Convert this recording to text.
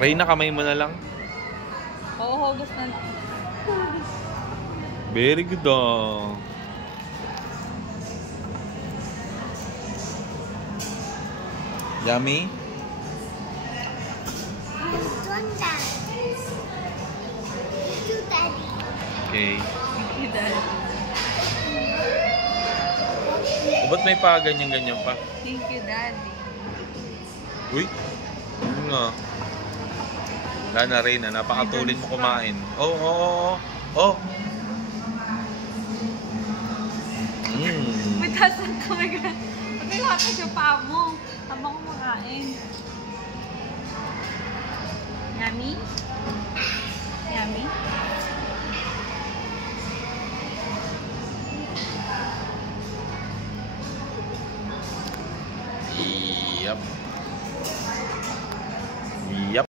Reyna, kamay mo na lang. Oo, hugas na. Very good ah. Yummy? Okay. Thank you, Daddy. O, ba't may pa ganyan-ganyan pa? Thank you, Daddy. Uy, yun nga. Wala na rin, napakatulin mo kumain. Oh, oh, oh, oh. May tasan ko, my God. Pati lahat ka siya pa mo. Habang kumakain. Yummy? Yummy? Yep.